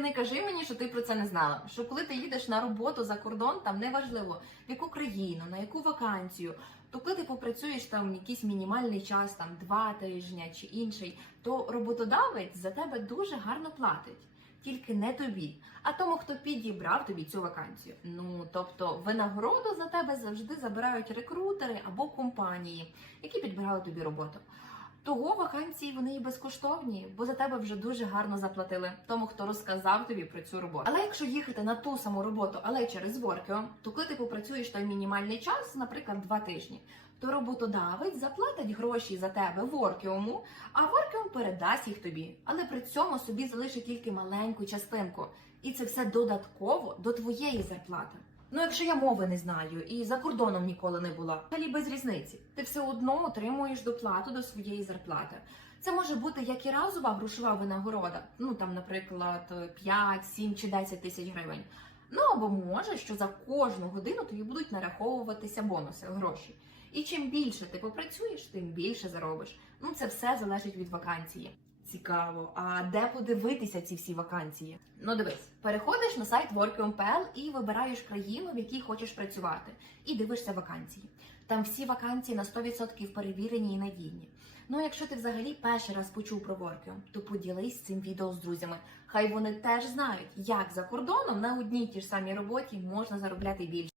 не кажи мені, що ти про це не знала. Що коли ти їдеш на роботу за кордон, там неважливо в яку країну, на яку вакансію, то коли ти попрацюєш там якийсь мінімальний час, там два тижні чи інший, то роботодавець за тебе дуже гарно платить. Тільки не тобі, а тому, хто підібрав тобі цю вакансію. Ну тобто винагороду за тебе завжди забирають рекрутери або компанії, які підбирали тобі роботу. Того вакансії вони і безкоштовні, бо за тебе вже дуже гарно заплатили тому, хто розказав тобі про цю роботу. Але якщо їхати на ту саму роботу, але через Workio, то коли ти попрацюєш той мінімальний час, наприклад, два тижні, то роботодавець заплатить гроші за тебе Workio, а Workio передасть їх тобі, але при цьому собі залишить тільки маленьку частинку, і це все додатково до твоєї зарплати. Ну, якщо я мови не знаю і за кордоном ніколи не була, взагалі без різниці. Ти все одно отримуєш доплату до своєї зарплати. Це може бути як і разова грошова винагорода, ну там, наприклад, 5, 7 чи 10 тисяч гривень. Ну або може, що за кожну годину тобі будуть нараховуватися бонуси, гроші. І чим більше ти попрацюєш, тим більше заробиш. Ну це все залежить від вакансії. Цікаво, а де подивитися ці всі вакансії? Ну дивись, переходиш на сайт Workium.pl і вибираєш країну, в якій хочеш працювати, і дивишся вакансії. Там всі вакансії на 100% перевірені і надійні. Ну, якщо ти взагалі перший раз почув про Workium, то поділись цим відео з друзями. Хай вони теж знають, як за кордоном на одній ті ж самій роботі можна заробляти більше.